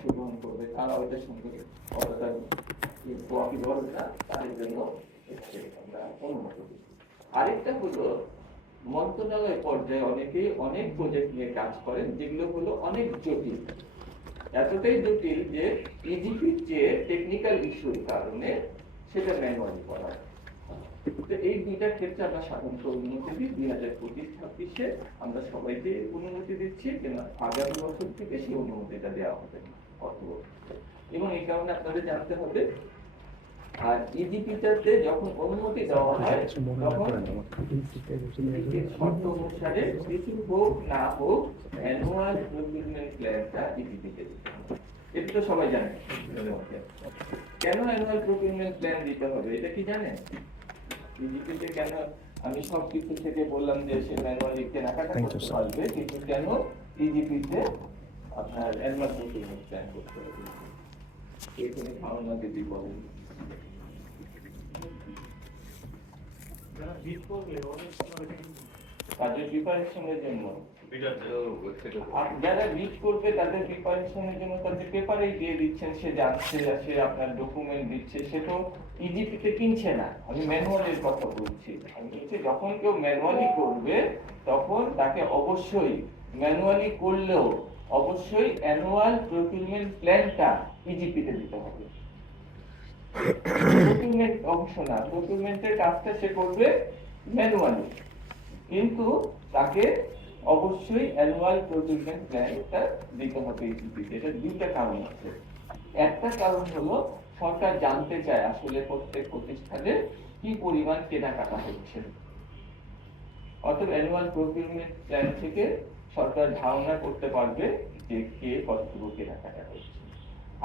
অংশগ্রহণ করবে, তারা ওইটার সঙ্গে অবদান ওয়াকিবহাল না, তাদের জন্য আমরা অনুমতি দিচ্ছি। আরেকটা হলো মন্ত্রণালয় পর্যায়ে অনেকেই অনেক প্রজেক্ট নিয়ে কাজ করেন, যেগুলো হলো অনেক জটিল, এতটাই জটিল যে ইজিপির যে টেকনিক্যাল ইস্যুর কারণে সেটা ম্যানুয়ালি করা হয়। তো এই দুইটা ক্ষেত্রে আমরা সাধারণত অনুমতি দিই। 2025-26 আমরা সবাইকে অনুমতি দিচ্ছি, কিন্তু আগামী বছর থেকে সেই অনুমতিটা দেওয়া হবে না এবং এই কারণে আপনাদের জানতে হবে। আর ইজিপিটাতে যখন অনুমতি দেওয়া হয় তখন শর্ত অনুসারে কিছু হোক না হোক অ্যানুয়াল প্রকিউরমেন্ট প্ল্যানটা ইজিপিতে দিতে হবে। এটা তো সবাই জানে। কেন অ্যানুয়াল প্রকিউরমেন্ট প্ল্যান দিতে হবে এটা কি জানেন? ইজিপিতে কেন আমি সব কিছু থেকে বললাম যে সে ম্যানুয়ালি কেনাকাটা করতে পারবে, কিন্তু কেন ইজিপিতে আপনার অ্যানুয়াল প্রকিউরমেন্ট প্ল্যান করতে হবে? এখানে ধারণা যদি বলেন কাজের প্রিপারেশনের জন্য, যারা রিড করবে তাদের প্রিপারেশনের জন্য তাদের পেপারেই দিয়ে দিচ্ছেন, সে যাচ্ছে, সে আপনার ডকুমেন্ট দিচ্ছে, সে তো ইজিপিতে কিনছে না। আমি ম্যানুয়ালের কথা বলছি। আমি বলছি যখন কেউ ম্যানুয়ালি করবে তখন তাকে অবশ্যই ম্যানুয়ালি করলেও অবশ্যই অ্যানুয়াল প্রকিউরমেন্ট প্ল্যানটা ইজিপিতে দিতে হবে। প্রকিউরমেন্ট অংশ না, প্রকিউরমেন্টের কাজটা সে করবে ম্যানুয়ালি, কিন্তু তাকে অবশ্যই অ্যানুয়াল প্রকিউরমেন্ট প্ল্যানটা দিতে হবে ইজিপিতে। এটা দুইটা কারণ আছে। একটা কারণ হলো সরকার জানতে চায় আসলে প্রত্যেক প্রতিষ্ঠানে কি পরিমাণ কেনাকাটা হচ্ছে, অতএব অ্যানুয়াল প্রকিউরমেন্ট প্ল্যান থেকে সরকার ধারণা করতে পারবে যে কে কতটুকু কেনাকাটা করছে।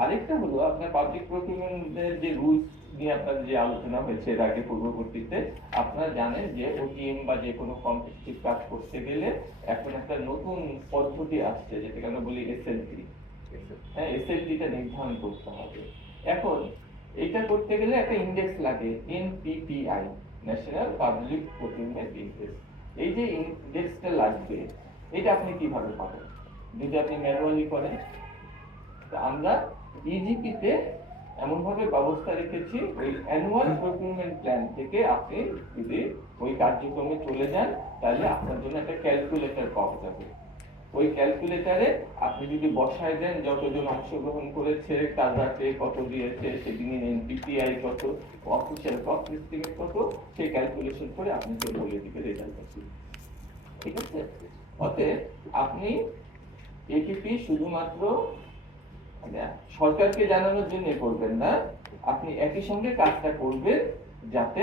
আরেকটা হলো আপনার পাবলিক প্রকিউরমেন্টের যে রুলস নিয়ে আপনার যে আলোচনা হয়েছে এর আগে পূর্ববর্তীতে, আপনারা জানেন যে ওটিএম বা যে কোনো কম্পিটিটিভ কাজ করতে গেলে এখন একটা নতুন পদ্ধতি আসছে, যেটাকে আমরা বলি এসএলটি। হ্যাঁ, এসএলটিটা নির্ধারণ করতে হবে। এখন এটা করতে গেলে একটা ইন্ডেক্স লাগে, এনপিপিআই, ন্যাশনাল পাবলিক প্রকিউরমেন্ট ইন্ডেক্স। এই যে ইন্ডেক্সটা লাগবে, এটা আপনি কিভাবে পাবেন যদি আপনি ম্যানুয়ালি করেন? আমরা ইজিপিতে এমন ভাবে ব্যবস্থা রেখেছি, ওই অ্যানুয়াল প্রকিউরমেন্ট প্ল্যান থেকে আপনি যদি ওই কার্যক্রমে চলে যান তাহলে আপনার জন্য একটা ক্যালকুলেটর পাওয়া যাবে। ওই ক্যালকুলেটরে আপনি যদি বসায় দেন যতজন অংশগ্রহণ করেছে, তার রাতে কত দিয়েছে, সেদিনের এনপিপিআই কত, অফিসিয়াল কস্ট এস্টিমেট কত, সেই ক্যালকুলেশন করে আপনি তো বলে দিবে রেজাল্ট আছে। ঠিক আছে? অতএব আপনি এটিপি শুধুমাত্র সরকারকে জানানোর জন্য করবেন না, আপনি একই সঙ্গে কাজটা করবেন যাতে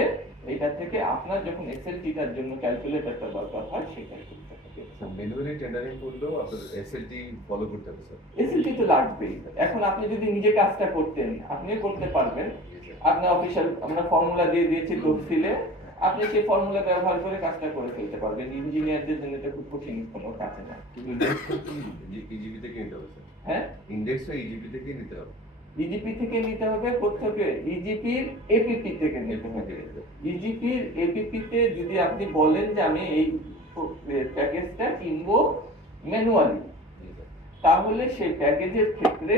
এটা থেকে আপনার যখন এসএলটিটার জন্য ক্যালকুলেটরটা দরকার হয় সেই ক্যালকুলেটরটা ম্যানুয়ালি টেন্ডারিং করলেও আপনার এসএলটি ফলো করতে হবে স্যার। এসএলটি তো লাগবেই। এখন আপনি যদি নিজে কাজটা করতেন আপনিও করতে পারবেন। আপনার অফিসিয়াল আমরা ফর্মুলা দিয়ে দিয়েছি তফসিলে, আপনি সেই ফর্মুলা ব্যবহার করে কাজটা করে ফেলতে পারবেন। ইঞ্জিনিয়ারদের জন্য এটা খুব কঠিন কোনো কাজ না। ইজিপি থেকে নিতে হবে স্যার। হ্যাঁ, ইন্ডেক্সটা ইজিপি থেকে নিতে হবে। ইজিপি থেকে নিতে হবে, প্রত্যেকে ইজিপির এপিপি থেকে নিতে হবে। ইজিপির এপিপিতে যদি আপনি বলেন যে আমি এই প্যাকেজটা কিনবো ম্যানুয়ালি, তাহলে সেই প্যাকেজের ক্ষেত্রে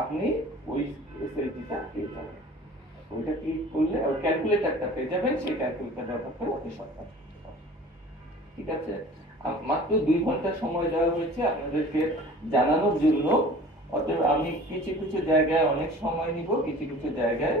আপনি ওই এসএলটিটা পেয়ে যাবেন। ওইটা ক্লিক করলে ওই ক্যালকুলেটরটা পেয়ে যাবেন, সেই ক্যালকুলেটর ব্যবহার করে আপনি সব কাজ করতে পারবেন। ঠিক আছে? মাত্র 2 ঘন্টা সময় দেওয়া হয়েছে আপনাদেরকে জানানোর জন্য। অতএব আমি কিছু কিছু জায়গায় অনেক সময় নিব, কিছু কিছু জায়গায়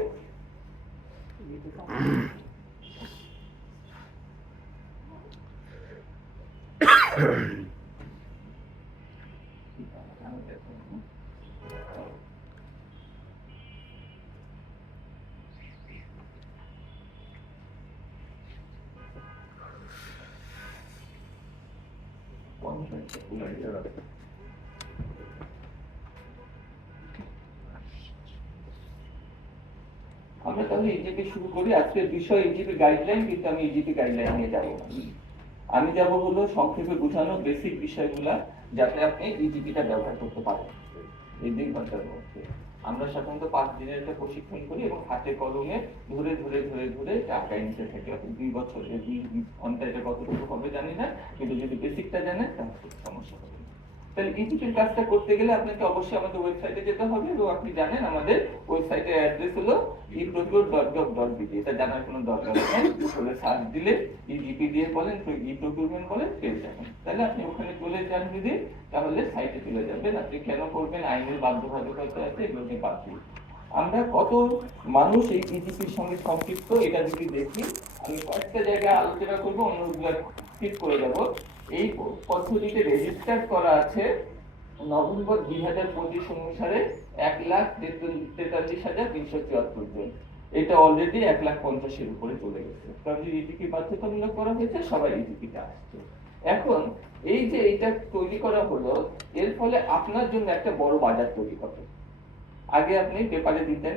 আমরা তাহলে ইজিপি শুরু করি। আজকের বিষয় ইজিপি গাইডলাইন, কিন্তু আমি ইজিপি গাইডলাইন নিয়ে যাব না। আমি যাব হলো সংক্ষেপে বোঝানো বেসিক বিষয়গুলা, যাতে আপনি ইজিপিটা ব্যবহার করতে পারেন এই 2 ঘন্টার মধ্যে। আমরা সাধারণত 5 দিনের একটা প্রশিক্ষণ করি এবং হাতে কলমে ধরে ধরে ধরে ধরে আঁকাই নিতে থাকি। আপনি 2 বছরে 2 ঘন্টা এটা কতটুকু হবে জানি না, কিন্তু যদি বেসিকটা জানেন তাহলে সমস্যা হবে না। তাহলে ইজিপির কাজটা করতে গেলে আপনাকে অবশ্যই আমাদের ওয়েবসাইটে যেতে হবে, এবং আপনি জানেন আমাদের ওয়েবসাইটের অ্যাড্রেস হলো eprocure.gov.bd। এটা জানার কোনো দরকার নেই, গুগলে সার্চ দিলে ইজিপি দিয়ে বলেন, ই-প্রকিউরমেন্ট বলেন, পেয়ে যাবেন। তাহলে আপনি ওখানে চলে যান যদি, তাহলে সাইটে চলে যাবেন। আপনি কেন করবেন, আইনের বাধ্যবাধকতা আছে, এগুলো নিয়ে বাদ দিন। আমরা কত মানুষ এই ইজিপির সঙ্গে সম্পৃক্ত এটা যদি দেখি, আমি কয়েকটা জায়গায় আলোচনা করবো, অন্যগুলো স্কিপ করে যাব। এই পদ্ধতিতে রেজিস্টার করা আছে নভেম্বর 2025 অনুসারে 1,43,374 জন। এটা অলরেডি 1,50,000-এর উপরে চলে গেছে, কারণ যে ইজিপি বাধ্যতামূলক করা হয়েছে, সবাই ইজিপিতে আসছে। এখন এই যে এটা তৈরি করা হলো, এর ফলে আপনার জন্য একটা বড় বাজার তৈরি হবে। আগে আপনি পেপারে দিতেন,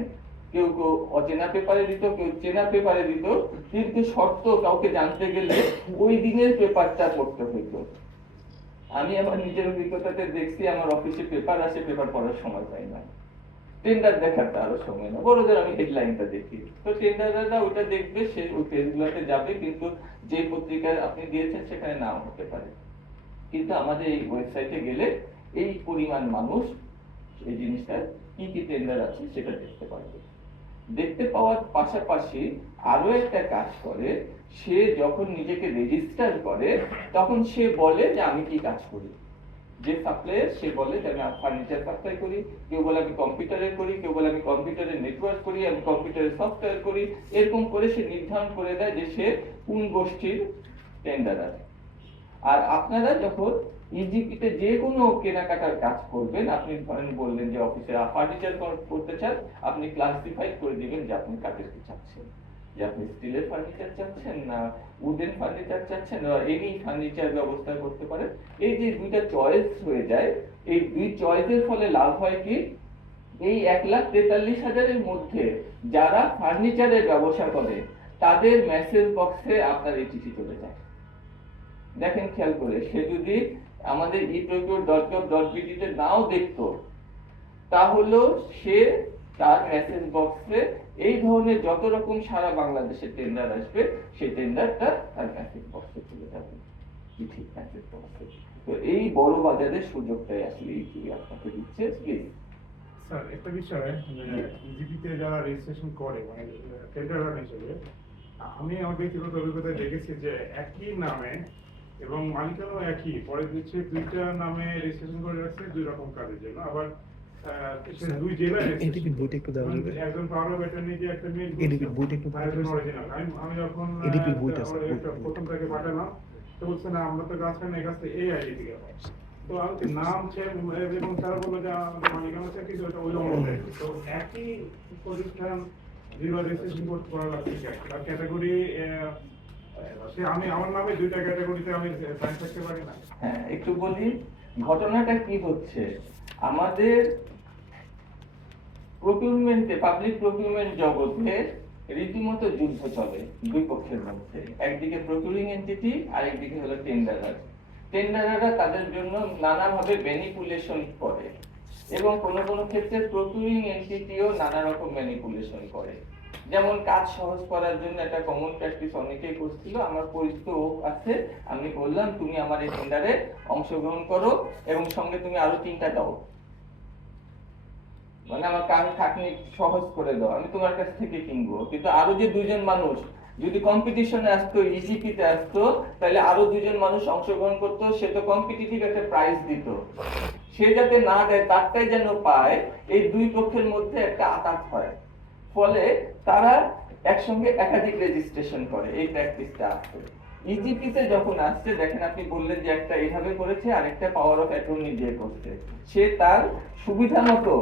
কেউ কেউ অচেনা পেপারে দিত, কেউ চেনা পেপারে দিত, কিন্তু শর্ত কাউকে জানতে গেলে ওই দিনের পেপারটা পড়তে হইতো। আমি আমার নিজের অভিজ্ঞতাতে দেখছি, আমার অফিসে পেপার আসে, পেপার পড়ার সময় পাই না, টেন্ডার দেখার আরো সময় না, বড়দের আমি হেডলাইনটা দেখি। তো টেন্ডাররা ওইটা দেখবে, সে ওই পেজগুলোতে যাবে, কিন্তু যে পত্রিকায় আপনি দিয়েছেন সেখানে নাও হতে পারে। কিন্তু আমাদের এই ওয়েবসাইটে গেলে এই পরিমাণ মানুষ এই জিনিসটা কি কি টেন্ডার আছে সেটা দেখতে পারবে। দেখতে পাওয়ার পাশাপাশি আরো একটা কাজ করে, সে যখন নিজেকে রেজিস্টার করে তখন সে বলে যে আমি কি কাজ করি। যে সাপ্লায়ার সে বলে যে আমি ফার্নিচার সাপ্লাই করি, কেউ বলে আমি কম্পিউটারে করি, কেউ বলে আমি কম্পিউটারে নেটওয়ার্ক করি, আমি কম্পিউটারে সফটওয়্যার করি। এরকম করে সে নির্ধারণ করে দেয় যে সে কোন গোষ্ঠীর টেন্ডার আছে। আর আপনারা যখন ইজিপিতে যে কোনো কেনাকাটার কাজ করবেন, আপনি ধরেন বললেন যে অফিসে ফার্নিচার করতে চান, আপনি ক্লাসিফাই করে দিবেন যে আপনি কাদের কি চাচ্ছেন, যে আপনি স্টিলের ফার্নিচার চাচ্ছেন, না উডেন ফার্নিচার চাচ্ছেন, না এনি ফার্নিচার ব্যবস্থা করতে পারেন। এই যে দুইটা চয়েস হয়ে যায়, এই দুই চয়েসের ফলে লাভ হয় কি, এই 1,43,000-এর মধ্যে যারা ফার্নিচারের ব্যবসা করে তাদের মেসেজ বক্সে আপনার এই চিঠি চলে যায়। দেখেন খেয়াল করে, সে যদি আমাদের eprocure.gov.bd তে নাও দেখতো, তাহলেও সে তার মেসেজ বক্সে এই ধরনের যত রকম সারা বাংলাদেশে টেন্ডার আসবে, সেই টেন্ডারটা তার মেসেজ বক্সে চলে যাবে, চিঠি মেসেজ বক্সে। তো এই বড় বাজারের সুযোগটাই আসলে ইজিপি আপনাকে দিচ্ছে। প্লিজ স্যার, একটা বিষয়, ইজিপিতে যারা রেজিস্ট্রেশন করে মানে টেন্ডারার হিসেবে, আমি আমার ব্যক্তিগত অভিজ্ঞতায় দেখেছি যে একই নামে এবং মালিকানাও একই, পরে দিচ্ছে দুইটা নামে রেজিস্ট্রেশন করে রাখছে দুই রকম কাজের জন্য। আবার সে দুই জেলায় এডিপির বইটা একটু দেওয়া যাবে? একজন পাওয়ার অফ অ্যাটর্নি যে একটা মেইল, এডিপির বইটা একটু দেওয়া আরেকজন যাবে? অরিজিনাল। আমি যখন এডিপির বইটা আছে, প্রথম তাকে পাঠালাম, তো বলছে না আমরা তো কাজ করি না, এই কাজটা এই আইডি থেকে হয়। তো আমি নাম এবং তারা বললো যে আমাদের মালিকানা আছে, কিন্তু ওটা ওই রকম। তো একই প্রতিষ্ঠান জিরো রেজিস্ট্রেশন করা লাগছে, তার ক্যাটাগরি সে আমি আমার নামে দুইটা ক্যাটাগরিতে আমি সাইন থাকতে পারি না। হ্যাঁ, একটু বলি ঘটনাটা কি হচ্ছে। আমাদের প্রকিউরমেন্টে, পাবলিক প্রকিউরমেন্ট জগতে রীতিমতো যুদ্ধ চলে দুই পক্ষের মধ্যে। একদিকে প্রকিউরিং এন্টিটি, আর একদিকে হলো টেন্ডারার। টেন্ডাররা তাদের জন্য নানাভাবে ম্যানিপুলেশন করে, এবং কোনো কোনো ক্ষেত্রে প্রকিউরিং এন্টিটিও নানা রকম ম্যানিপুলেশন করে। যেমন কাজ সহজ করার জন্য একটা কমন প্র্যাকটিস অনেকেই করছিল, আমার পরিচিত আছে, আমি বললাম তুমি আমার এই টেন্ডারে অংশগ্রহণ করো এবং সঙ্গে তুমি আরো 3টা দাও, মানে আমার কাজ খাটনি সহজ করে দাও, আমি তোমার কাছ থেকে কিনবো। কিন্তু আরো যে দুইজন মানুষ যদি কম্পিটিশনে আসতো, ইজিপিতে আসতো, তাহলে আরো দুইজন মানুষ অংশগ্রহণ করতো, সে তো কম্পিটিটিভ একটা প্রাইস দিত, সে যাতে না দেয় তারটাই যেন পায়, এই দুই পক্ষের মধ্যে একটা আঘাত হয়। ফলে তারা একসঙ্গে একাধিক রেজিস্ট্রেশন করে, এই প্র্যাকটিসটা আসছে। ইজিপিতে যখন আসছে, দেখেন আপনি বললেন যে একটা এইভাবে করেছে, আরেকটা পাওয়ার অফ অ্যাটর্নি দিয়ে করছে। সে তার সুবিধা মতো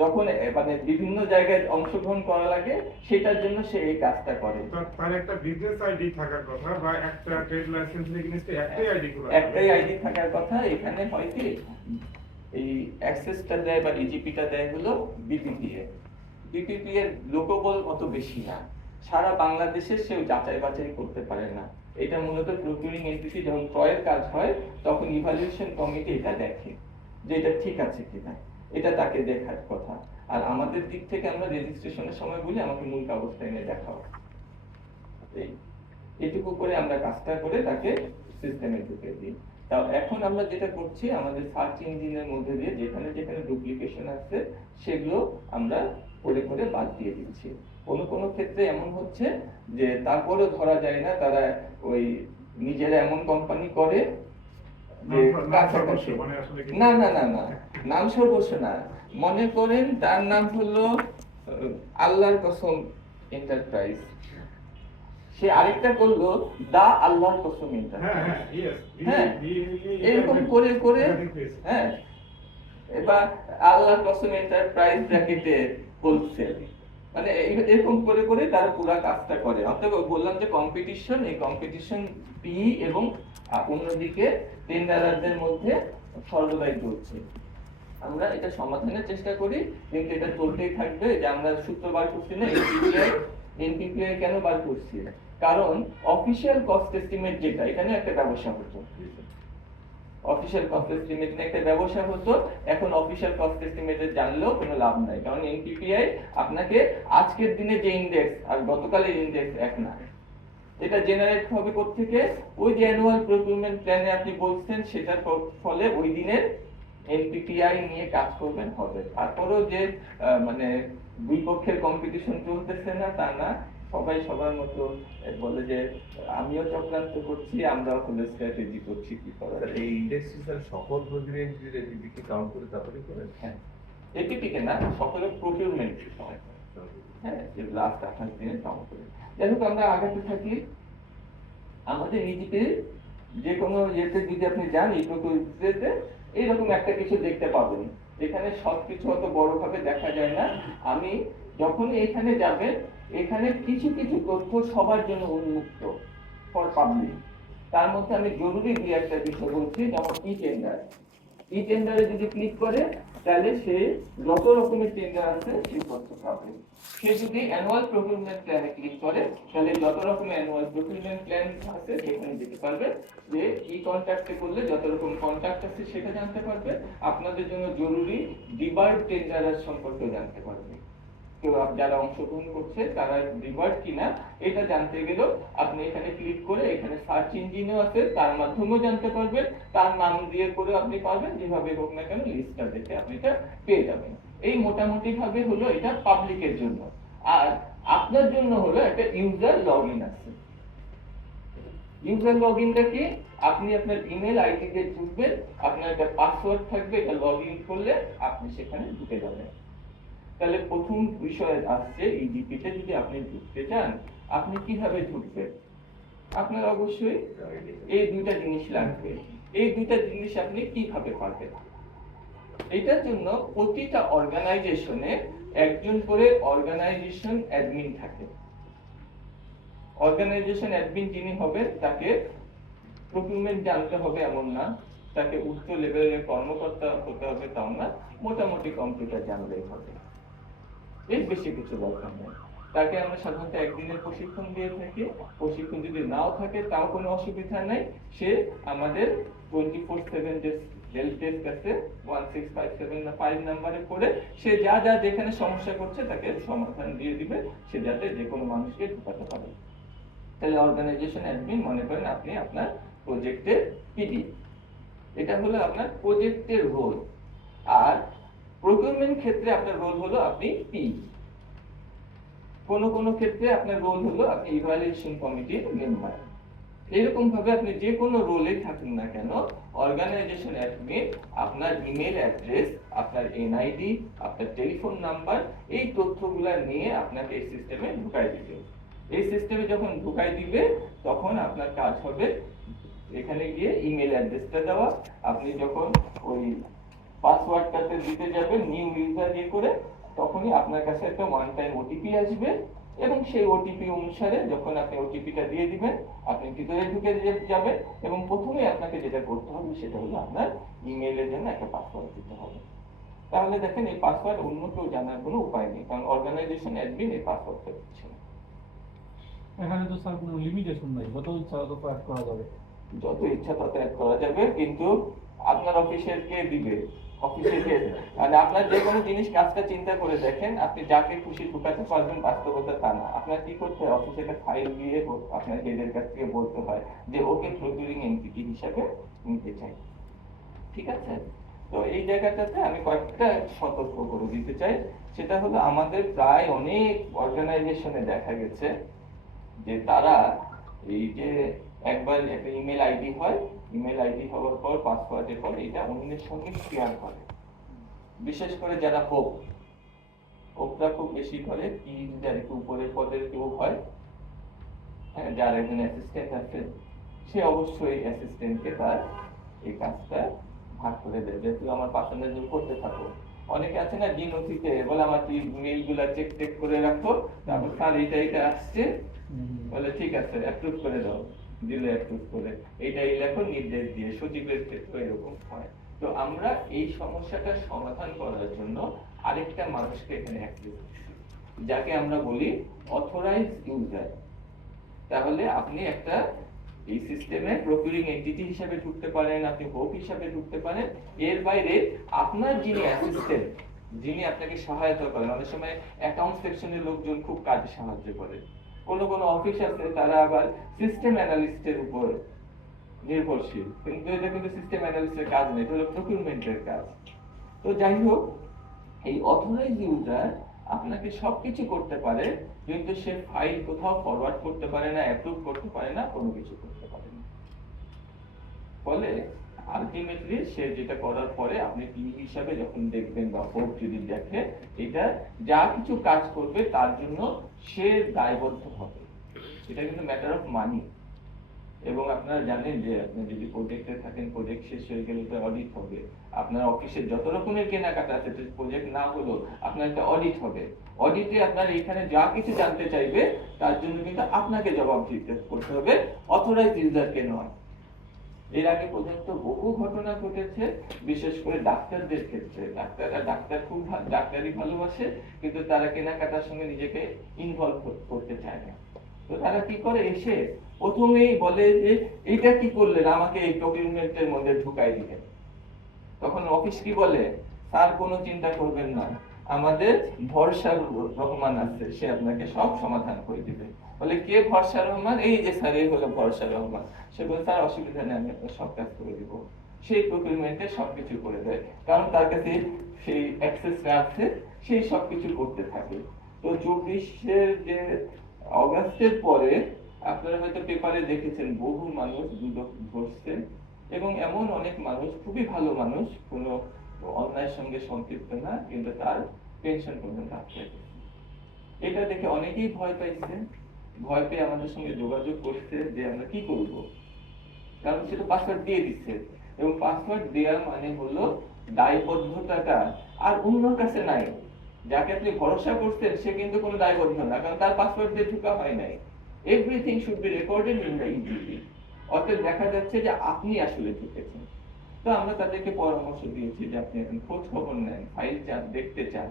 যখন মানে বিভিন্ন জায়গায় অংশগ্রহণ করা লাগে, সেটার জন্য সে এই কাজটা করে। তার একটা বিজনেস আইডি থাকার কথা, বা একটা ট্রেড লাইসেন্স এগেইনস্টে একটাই আইডি করা, একটাই আইডি থাকার কথা। এখানে হয় কি, এই অ্যাক্সেসটা দেয় বা ইজিপিটা দেয় হলো বিপিপিএ। বিপিপিএ এর লোকবল অত বেশি না, সারা বাংলাদেশে সেও যাচাই বাছাই করতে পারে না। এটা মূলত প্রকিউরিং এন্টিটি যখন ক্রয়ের কাজ হয়, তখন ইভালুয়েশন কমিটি এটা দেখে যে এটা ঠিক আছে কিনা, এটা তাকে দেখার কথা। আর আমাদের দিক থেকে আমরা রেজিস্ট্রেশনের সময় বলি আমাকে মূল কাগজটা এনে দেখাও, এইটুকু করে আমরা কাজটা করে তাকে সিস্টেমে ঢুকে দিই। তা এখন আমরা যেটা করছি আমাদের সার্চ ইঞ্জিনের মধ্যে দিয়ে যেখানে যেখানে ডুপ্লিকেশন আছে সেগুলো আমরা করে করে বাদ দিয়ে দিচ্ছি। কোনো কোনো ক্ষেত্রে এমন হচ্ছে যে তারপরেও ধরা যায় না, তারা ওই নিজেরা এমন কোম্পানি করে যে কাছাকাছি, মানে আসলে কি? না না না না, নাম সর্বস্ব না, মনে করেন তার নাম হলো আল্লাহর কসম এন্টারপ্রাইজ, সে আরেকটা করলো দা আল্লাহর কসম এন্টারপ্রাইজ। হ্যাঁ হ্যাঁ ইয়েস হ্যাঁ, এরকম করে করে, হ্যাঁ, এবার আল্লাহর কসম এন্টারপ্রাইজ ব্র্যাকেটে হোলসেল, মানে এরকম করে করে তারা পুরো কাজটা করে। অর্থাৎ বললাম যে কম্পিটিশন, এই কম্পিটিশন পি এবং অন্যদিকে টেন্ডারদের মধ্যে সর্বদাই চলছে। আমরা এটা সমাধানের চেষ্টা করি, কিন্তু এটা চলতেই থাকবে। যে আমরা সূত্র বার করছি না, এনপিপিআই কেন বার করছি, কারণ অফিসিয়াল কস্ট এস্টিমেট যেটা, এখানে একটা ব্যবসা হতো, অফিসিয়াল কস্ট এস্টিমেট নিয়ে একটা ব্যবসা হতো। এখন অফিসিয়াল কস্ট এস্টিমেট জানলেও কোনো লাভ নাই, কারণ এনপিপিআই আপনাকে আজকের দিনে যে ইন্ডেক্স আর গতকালের ইন্ডেক্স এক না। এটা জেনারেট হবে কোত্থেকে, ওই যে অ্যানুয়াল প্রকিউরমেন্ট প্ল্যানে আপনি বলছেন সেটার ফলে ওই দিনের এনপিপিআই নিয়ে কাজ করবেন হবে। তারপরেও যে মানে দুই পক্ষের কম্পিটিশন চলতেছে না তা না, সবাই সবার মতো বলে যে আমিও চক্রান্ত করছি, আমরাও হলে স্ট্র্যাটেজি করছি কি করা স্যার, এই ইন্ডাস্ট্রি স্যার সকল প্রতিদিন এপিপিকে কাউন্ট করে তারপরে করেন? হ্যাঁ, এপিপিকে না, সকলের প্রকিউরমেন্ট হয়, হ্যাঁ, যে লাস্ট 28 দিনে কাউন্ট করে। যাই হোক, আমরা আগাতে থাকি। আমাদের নিজেদের যে কোনো ইয়েতে যদি আপনি যান, এই প্রকল্পেতে এইরকম একটা কিছু দেখতে পাবেন, এখানে সবকিছু অত বড় ভাবে দেখা যায় না। আমি যখন এখানে যাবেন, এখানে কিছু কিছু তথ্য সবার জন্য উন্মুক্ত ফর পাবলিক। তার মধ্যে আমি জরুরি দুই একটা বিষয় বলছি, যেমন ই টেন্ডার। ই টেন্ডারে যদি ক্লিক করে তাহলে সে যত রকমের টেন্ডার আছে সেই তথ্য পাবে। সে যদি অ্যানুয়াল প্রকিউরমেন্ট প্ল্যানে ক্লিক করে তাহলে যত রকমের অ্যানুয়াল প্রকিউরমেন্ট প্ল্যান আছে সেখানে যেতে পারবে, যে ই কন্ট্রাক্টে করলে যত রকম কন্ট্রাক্ট আছে সেটা জানতে পারবে। আপনাদের জন্য জরুরি ডিবার্ড টেন্ডারের সম্পর্কে জানতে পারবে, কেউ যারা অংশগ্রহণ করছে তারা রিভার্ট কিনা এটা জানতে গেলেও আপনি এখানে ক্লিক করে, এখানে সার্চ ইঞ্জিনও আছে তার মাধ্যমেও জানতে পারবেন, তার নাম দিয়ে করে আপনি পারবেন, যেভাবে হোক না কেন লিস্টটা দেখে আপনি এটা পেয়ে যাবেন। এই মোটামুটি ভাবে হলো এটা পাবলিকের জন্য। আর আপনার জন্য হলো একটা ইউজার লগইন আছে। ইউজার লগইনটা কি, আপনি আপনার ইমেল আইডি দিয়ে ঢুকবেন, আপনার একটা পাসওয়ার্ড থাকবে, এটা লগইন করলে আপনি সেখানে ঢুকে যাবেন। তাহলে প্রথম বিষয় আসছে, ইজিপিতে যদি আপনি ঢুকতে চান আপনি কিভাবে ঢুকবেন? আপনার অবশ্যই এই দুইটা জিনিস লাগবে। এই দুইটা জিনিস আপনি কিভাবে পাবেন? এটার জন্য প্রতিটা অর্গানাইজেশনে একজন করে অর্গানাইজেশন অ্যাডমিন থাকে। অর্গানাইজেশন অ্যাডমিন যিনি হবেন তাকে প্রকিউরমেন্ট জানতে হবে এমন না, তাকে উচ্চ লেভেলের কর্মকর্তা হতে হবে তাও না, মোটামুটি কম্পিউটার জানলেই হবে, এর বেশি কিছু দরকার নেই। তাকে আমরা সাধারণত একদিনের প্রশিক্ষণ দিয়ে থাকি। প্রশিক্ষণ যদি নাও থাকে তাও কোনো অসুবিধা নাই, সে আমাদের 24/7 যে হেল্প ডেস্ক আছে 1657 নাম্বারে করে সে যা যা যেখানে সমস্যা করছে তাকে সমাধান দিয়ে দিবে, সে যাতে যে কোনো মানুষকে ঢোকাতে পারে। তাহলে অর্গানাইজেশন অ্যাডমিন মনে করেন আপনি আপনার প্রজেক্টের পিডি, এটা হলো আপনার প্রজেক্টের রোল। আর প্রকিউরমেন্ট ক্ষেত্রে আপনার রোল হলো আপনি পি, কোন ক্ষেত্রে আপনার রোল হলো আপনি ইভালুয়েশন কমিটির মেম্বার। এরকম ভাবে আপনি যে কোনো রোলে থাকুন না কেন, অর্গানাইজেশন অ্যাডমিন আপনার ইমেল অ্যাড্রেস, আপনার এনআইডি, আপনার টেলিফোন নাম্বার, এই তথ্যগুলো নিয়ে আপনাকে এই সিস্টেমে ঢুকাই দিবে। এই সিস্টেমে যখন ঢুকাই দিবে তখন আপনার কাজ হবে এখানে গিয়ে ইমেল অ্যাড্রেসটা দেওয়া। আপনি যখন ওই পাসওয়ার্ডটাতে দিতে যাবেন নিউ ইউজার দিয়ে করে, তখনই আপনার কাছে একটা ওয়ান টাইম ওটিপি আসবে এবং সেই ওটিপি অনুসারে যখন আপনি ওটিপিটা দিয়ে দিবেন আপনি ভিতরে ঢুকে যাবেন এবং প্রথমে আপনাকে যেটা করতে হবে সেটা হলো আপনার ইমেইলের জন্য একটা পাসওয়ার্ড দিতে হবে। তাহলে দেখেন এই পাসওয়ার্ড অন্য কেউ জানার কোনো উপায় নেই, কারণ অর্গানাইজেশন অ্যাডমিন এই পাসওয়ার্ডটা দিচ্ছে না। এখানে তো স্যার কোনো লিমিটেশন নাই, যত ইচ্ছা তত অ্যাড করা যাবে। যত ইচ্ছা তত অ্যাড করা যাবে, কিন্তু আপনার অফিসের কে দিবে? অফিসে গিয়ে মানে আপনার যে কোনো জিনিস কাজটা চিন্তা করে দেখেন, আপনি যাকে খুশি ঢুকাতে পারবেন, বাস্তবতা তা না। আপনার কি করতে হয়, অফিসে একটা ফাইল দিয়ে আপনার হেডের কাছ থেকে বলতে হয় যে ওকে প্রকিউরিং এন্টিটি হিসাবে নিতে চাই, ঠিক আছে? তো এই জায়গাটাতে আমি কয়েকটা সতর্ক করে দিতে চাই। সেটা হলো আমাদের প্রায় অনেক অর্গানাইজেশনে দেখা গেছে যে তারা এই যে একবার একটা ইমেল আইডি হয়, ইমেল আইডি হওয়ার পর পাসওয়ার্ডের পর এটা অন্যের সঙ্গে শেয়ার করে। বিশেষ করে যারা হোপটা খুব বেশি করে, কি যার একটু উপরের পদের কেউ হয়, হ্যাঁ, যার একজন অ্যাসিস্ট্যান্ট আছে, সে অবশ্যই অ্যাসিস্ট্যান্টকে তার এই কাজটা ভাগ করে দেয় যে তুই আমার পার্সোনাল জন্য করতে থাকো। অনেকে আছে না যে নথিতে বলে আমার তুই মেইল গুলা চেক করে রাখো, তারপর স্যার এটা আসছে, বলে ঠিক আছে অ্যাপ্রুভ করে দাও, দিলে অ্যাপ্রুভ করে এইটাই লেখো নির্দেশ দিয়ে। সচিবের ক্ষেত্রে এরকম হয়। তো আমরা এই সমস্যাটা সমাধান করার জন্য আরেকটা মানুষকে এখানে অ্যাক্টিভ করছি, যাকে আমরা বলি অথরাইজড ইউজার। তাহলে আপনি একটা এই সিস্টেমে প্রকিউরিং এন্টিটি হিসেবে ঢুকতে পারেন, আপনি হোপ হিসেবে ঢুকতে পারেন। এর বাইরে আপনার যিনি অ্যাসিস্ট্যান্ট, যিনি আপনাকে সহায়তা করেন, অনেক সময় অ্যাকাউন্ট সেকশনের লোকজন খুব কাজে সাহায্য করে। কোনো অফিস আছে তারা আবার সিস্টেম অ্যানালিস্টের উপর নির্ভরশীল, কিন্তু এটা কিন্তু সিস্টেম অ্যানালিস্টের কাজ নেই, এটা হলো প্রকিউরমেন্টের কাজ। তো যাই হোক, এই অথরাইজড ইউজার আপনাকে সবকিছু করতে পারে, কিন্তু সে ফাইল কোথাও ফরওয়ার্ড করতে পারে না, অ্যাপ্রুভ করতে পারে না, কোনো কিছু করতে পারে না। ফলে আলটিমেটলি সে যেটা করার পরে আপনি টিম হিসাবে যখন দেখবেন বা হোপ যদি দেখে, এটা যা কিছু কাজ করবে তার জন্য সে দায়বদ্ধ হবে। এটা কিন্তু ম্যাটার অফ মানি। এবং আপনারা জানেন যে আপনি যদি প্রজেক্টে থাকেন, প্রজেক্ট শেষ হয়ে গেলে তো অডিট হবে। আপনার অফিসের যত রকমের কেনাকাটা আছে, প্রজেক্ট না হলো আপনার একটা অডিট হবে। অডিটে আপনার এখানে যা কিছু জানতে চাইবে তার জন্য কিন্তু আপনাকে জবাব দিতে করতে হবে, অথরাইজড ইউজারকে নয়। এর আগে পর্যন্ত বহু ঘটনা ঘটেছে, বিশেষ করে ডাক্তারদের ক্ষেত্রে। ডাক্তার খুব ডাক্তারি ভালোবাসে, কিন্তু তারা কেনাকাটার সঙ্গে নিজেকে ইনভলভ করতে চায় না। তো তারা কি করে, এসে প্রথমেই বলে যে এইটা কি করলেন, আমাকে এই প্রকিউরমেন্টের মধ্যে ঢুকাই দিলেন। তখন অফিস কি বলে, স্যার কোনো চিন্তা করবেন না, আমাদের ভরসা রহমান আছে, সে আপনাকে সব সমাধান করে দিবে। বলে কে ভরসা রহমান? এই যে স্যার, এই হলো ভরসা রহমান। সে বলে স্যার অসুবিধা নেই, আমি আপনার সব কাজ করে দিব। সেই প্রকিউরমেন্টে সবকিছু করে দেয়, কারণ তার কাছে সেই অ্যাক্সেসটা আছে, সেই সবকিছু করতে থাকে। তো 24 যে অগাস্টের পরে আপনারা হয়তো পেপারে দেখেছেন বহু মানুষ দুদক ধরছে, এবং এমন অনেক মানুষ, খুবই ভালো মানুষ, কোনো অন্যায়ের সঙ্গে সম্পৃক্ত না, কিন্তু তার পেনশন পর্যন্ত আটকে গেছে। এটা দেখে অনেকেই ভয় পাইছে, ভয় পেয়ে আমাদের সঙ্গে যোগাযোগ করছে যে আমরা কি করব, কারণ সেটা পাসওয়ার্ড দিয়ে দিচ্ছে। এবং পাসওয়ার্ড দেওয়ার মানে হলো দায়বদ্ধতাটা আর অন্যর কাছে নাই। যাকে আপনি ভরসা করতেন সে কিন্তু কোনো দায়বদ্ধ না, কারণ তার পাসওয়ার্ড দিয়ে ঢোকা হয় নাই। Everything should be recorded in the e-GP. অতএব দেখা যাচ্ছে যে আপনি আসলে ঢুকেছেন। তো আমরা তাদেরকে পরামর্শ দিয়েছি যে আপনি এখন খোঁজ খবর নেন, ফাইল চান, দেখতে চান।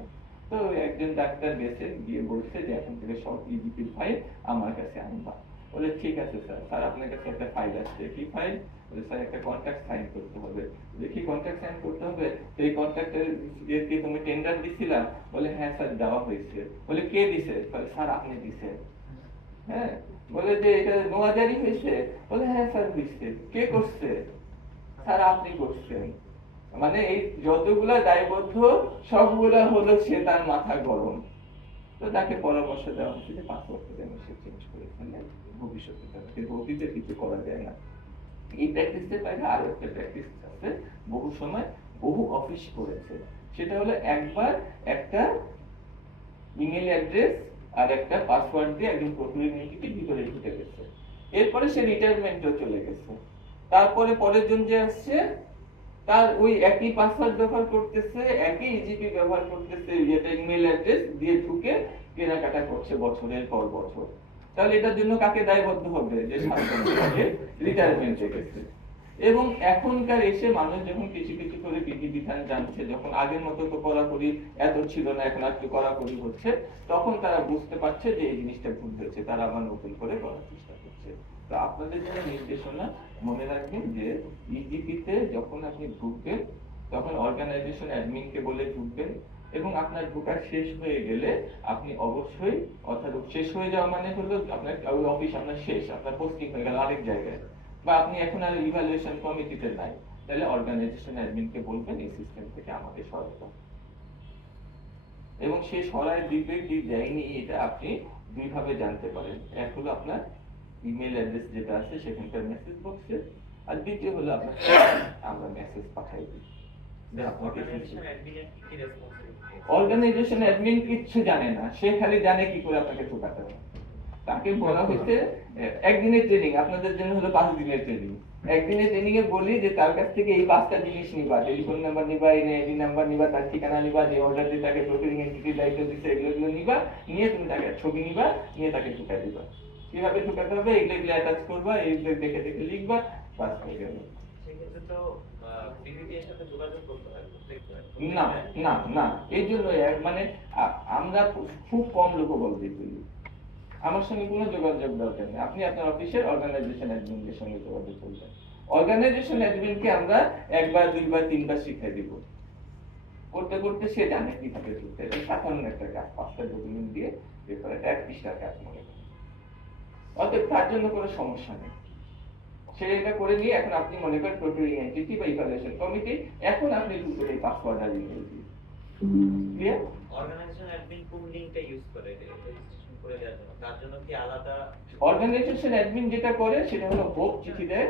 তো একজন ডাক্তার গেছে, গিয়ে বলছে যে এখন থেকে সব ইজিপি ফাইল আমার কাছে আনবা। বলে ঠিক আছে স্যার, স্যার আপনার কাছে একটা ফাইল আসছে। কি ফাইল? বলে স্যার একটা কন্ট্রাক্ট সাইন করতে হবে। দেখি কন্ট্রাক্ট সাইন করতে হবে, তো এই কন্ট্রাক্টের কি তুমি টেন্ডার দিছিলা? বলে হ্যাঁ স্যার দেওয়া হয়েছে। বলে কে দিছে? বলে স্যার আপনি দিছেন। হ্যাঁ, বলে যে এটা নোয়াজারি হয়েছে? বলে হ্যাঁ স্যার হয়েছে। কে করছে? স্যার আপনি করছেন। মানে এই যতগুলা দায়বদ্ধ সবগুলা হলো সে তার মাথা গরম। তো তাকে পরামর্শ দেওয়া হচ্ছে যে পাসওয়ার্ডটা যেন সে চেঞ্জ করে ফেলে, ভবিষ্যতে তাকে অতীতে কিছু করা যায় না। এই প্র্যাকটিসের বাইরে আরো একটা প্র্যাকটিস আছে, বহু সময় বহু অফিস করেছে। সেটা হলো একবার একটা ইমেল অ্যাড্রেস আর একটা পাসওয়ার্ড দিয়ে একজন প্রকিউরিং এন্টিটি ভিতরে ঢুকে গেছে। এরপরে সে রিটায়ারমেন্টও চলে গেছে। তারপরে পরের জন যে আসছে, তার ওই একই পাসওয়ার্ড ব্যবহার করতেছে, একই ইজিপি ব্যবহার করতেছে, এটা ইমেল অ্যাড্রেস দিয়ে ঢুকে কেনাকাটা করছে বছরের পর বছর। তাহলে এটার জন্য কাকে দায়বদ্ধ হবে? যে সাধারণভাবে রিটায়ারমেন্টে গেছে। এবং এখনকার এসে মানুষ যখন কিছু কিছু করে বিধিবিধান জানছে, যখন আগের মতো তো কড়াকড়ি এত ছিল না, এখন একটু কড়াকড়ি হচ্ছে, তখন তারা বুঝতে পারছে যে এই জিনিসটা ভুল হয়েছে, তারা আবার নতুন করে করার চেষ্টা করছে। তো আপনাদের জন্য নির্দেশনা, মনে রাখবেন যে ইজিপিতে যখন আপনি ঢুকবেন তখন অর্গানাইজেশন অ্যাডমিনকে বলে ঢুকবেন, এবং আপনার ঢোকা শেষ হয়ে গেলে আপনি অবশ্যই, অর্থাৎ শেষ হয়ে যাওয়া মানে হলো আপনার ওই অফিস আপনার শেষ, আপনার পোস্টিং হয়ে গেল আরেক জায়গায়, বা আপনি এখন আর ইভালুয়েশন কমিটিতে নাই, তাহলে অর্গানাইজেশন অ্যাডমিনকে বলবেন এই সিস্টেম থেকে আমাকে সরাতে হবে। এবং সে সরায় দিবে কি দেয়নি এটা আপনি দুই ভাবে জানতে পারেন। এক হলো আপনার ইমেল অ্যাড্রেস যেটা আছে সেখানকার মেসেজ বক্সে, আর দ্বিতীয় হলো আপনার আমরা মেসেজ পাঠাই দিই যে আপনাকে অর্গানাইজেশন অ্যাডমিন কিচ্ছু জানে না, সে খালি জানে কি করে আপনাকে ঠকাতে হবে। তাকে বলা হচ্ছে একদিনের ট্রেনিং, আপনাদের জন্য হলো 5 দিনের ট্রেনিং। একদিনের ট্রেনিং এ বলি যে তার কাছ থেকে এই 5টা জিনিস নিবা, টেলিফোন নাম্বার নিবা, আইডি নাম্বার নিবা, তার ঠিকানা নিবা, যে অর্ডার দিয়ে তাকে প্রসিডিং এন্টিটির দায়িত্ব দিচ্ছে এগুলো নিবা, নিয়ে তুমি তাকে ছবি নিবা, নিয়ে তাকে ঢুকাই দিবা। কিভাবে ঢুকাতে হবে এগুলো অ্যাটাচ করবা, এইগুলো দেখে দেখে লিখবা, বাস হয়ে গেল। সেক্ষেত্রে তো বিডিডি এর সাথে যোগাযোগ করতে হয় প্রত্যেকবার। না না না, এই জন্য মানে আমরা খুব কম লোকবল দিয়ে তুলি। আমার সঙ্গে কোনো যোগাযোগ দরকার নেই, আপনি আপনার অফিসের অর্গানাইজেশন অ্যাডমিনের সঙ্গে যোগাযোগ করবেন। অর্গানাইজেশন অ্যাডমিনকে আমরা একবার, দুইবার, তিনবার শিখিয়ে দিব, করতে করতে সে জানে কিভাবে করতে। এটা সাধারণ একটা কাজ, 5টা ডকুমেন্ট দিয়ে পেপার, এটা 1 পৃষ্ঠার কাজ মনে করেন। অতএব তার জন্য কোনো সমস্যা নেই, সে এটা করে নিয়ে এখন আপনি মনে করেন প্রকিউরিং এন্টিটি বা ইভালুয়েশন কমিটি, এখন আপনি ঢুকে এই পাসওয়ার্ড আর ইমেল দিয়ে ক্লিয়ার। অর্গানাইজেশন অ্যাডমিন কোন লিংকটা ইউজ করে রেজিস্ট্রেশন করে দেওয়ার জন্য? তার জন্য কি আলাদা? অর্গানাইজেশন অ্যাডমিন যেটা করে সেটা হলো হোপ চিঠি দেয়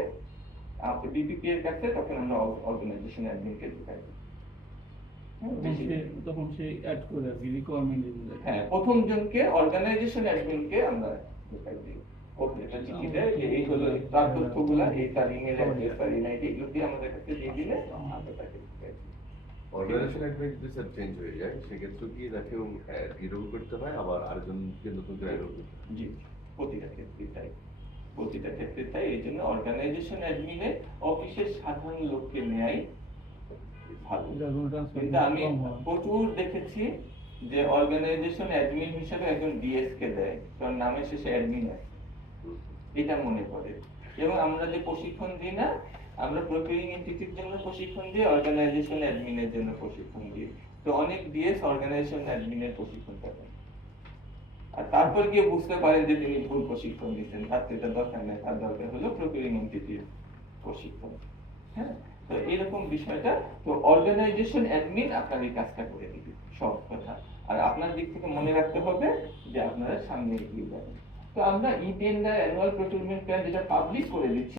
আপনি বিপিপি এর কাছে, তখন আমরা অর্গানাইজেশন অ্যাডমিনকে ঢুকাই দিই। তখন সে অ্যাড করে আর কি রিকোয়ারমেন্ট হ্যাঁ, প্রথম জনকে অর্গানাইজেশন অ্যাডমিনকে আমরা ঢুকাই দিই। ওকে, এটা চিঠি দেয় যে এই হলো তার তথ্যগুলা, এই তার ইমেল অ্যাড্রেস, তার ইমেল এগুলো দিয়ে আমাদের কাছে দিয়ে দিলে আমরা তাকে ঢুকাই দিই। অর্গানাইজেশন অ্যাডমিন যদি স্যার চেঞ্জ হয়ে যায় সেক্ষেত্রে কি তাকেও এরকম করতে হয়, আবার আরেকজনকে নতুন করে এরকম করতে হয়? জি, প্রতিটা ক্ষেত্রে তাই, প্রতিটা ক্ষেত্রে তাই। এই জন্য অর্গানাইজেশন অ্যাডমিনে অফিসের সাধারণ লোককে নেয় ভালো। কিন্তু আমি প্রচুর দেখেছি যে অর্গানাইজেশন অ্যাডমিন হিসেবে একজন ডিএস কে দেয়, কারণ নামের শেষে অ্যাডমিন আছে, এটা মনে করে। এবং আমরা যে প্রশিক্ষণ দিই না, আমরা প্রকিউরিং এন্টিটির জন্য প্রশিক্ষণ দিই, অর্গানাইজেশন অ্যাডমিনের জন্য প্রশিক্ষণ দিই। তো অনেক ডিএস অর্গানাইজেশন অ্যাডমিনের প্রশিক্ষণ পাবেন, আর তারপর গিয়ে বুঝতে পারেন যে তিনি ভুল প্রশিক্ষণ দিচ্ছেন, তার তো এটা দরকার নেই, তার দরকার হলো প্রকিউরিং এন্টিটির প্রশিক্ষণ। হ্যাঁ, তো এরকম বিষয়টা। তো অর্গানাইজেশন অ্যাডমিন আপনার এই কাজটা করে দিবে, সব কথা। আর আপনার দিক থেকে মনে রাখতে হবে যে আপনারা সামনে এগিয়ে যাবেন। তো আমরা ই-টেন্ডার অ্যানুয়াল প্রকিউরমেন্ট প্ল্যান যেটা পাবলিশ করে দিচ্ছি